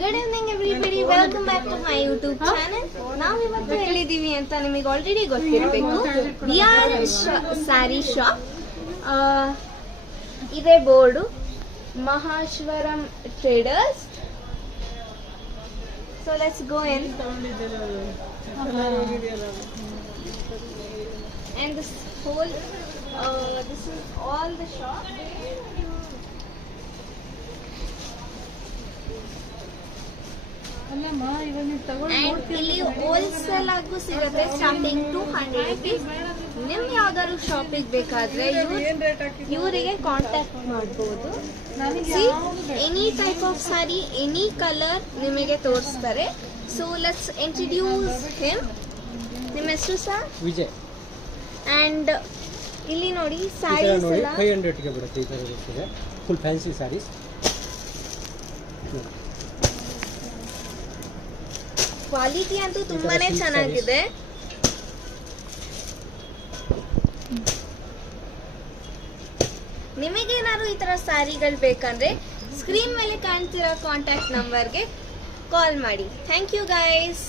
Good evening everybody, welcome back to my YouTube channel. ನಾವು ಇವತ್ತು ಎಲ್ಲಿದ್ದೀವಿ ಅಂತ ನಿಮಗೆ ಆಲ್ರೆಡಿ ಗೊತ್ತಿರಬೇಕು. We are sari shop. ಇದೇ board, Maheshwaram traders. So let's go in. And this whole this is all the shop. And ಇಲ್ಲಿ wholesale ಆಗು ಸಿಗುತ್ತೆ, ಸ್ಟಾರ್ಟಿಂಗ್ 200 rupees. ನಿಮ್ ಯಾವ್ದಾದ್ರು ಶಾಪಿಗೆ ಬೇಕಾದ್ರೆ ಇವರಿಗೆ ಕಾಂಟ್ಯಾಕ್ಟ್ ಮಾಡಬಹುದು. Any type of sorry, any colour ನಿಮಗೆ ತೋರಿಸ್ತಾರೆ. So let's introduce him. ನಿಮ್ಮ ಹೆಸರು ಸರ್? ವಿಜಯ್. ಅಂಡ್ ಇಲ್ಲಿ ನೋಡಿ ಸ್ಯಾರೀಸ್ ಎಲ್ಲ 500 ಗೆ ಬರುತ್ತೆ. ಈ ತರ ಇರುತ್ತೆ, ಫುಲ್ ಫ್ಯಾನ್ಸಿ ಸ್ಯಾರೀಸ್. ಕ್ವಾಲಿಟಿ ಅಂತೂ ತುಂಬಾನೇ ಚೆನ್ನಾಗಿದೆ. ನಿಮಗೇನಾದ್ರು ಈ ತರ ಸ್ಯಾರಿಗಳು ಬೇಕಂದ್ರೆ ಸ್ಕ್ರೀನ್ ಮೇಲೆ ಕಾಣ್ತಿರೋ ಕಾಂಟ್ಯಾಕ್ಟ್ ನಂಬರ್ಗೆ ಕಾಲ್ ಮಾಡಿ. Thank you guys.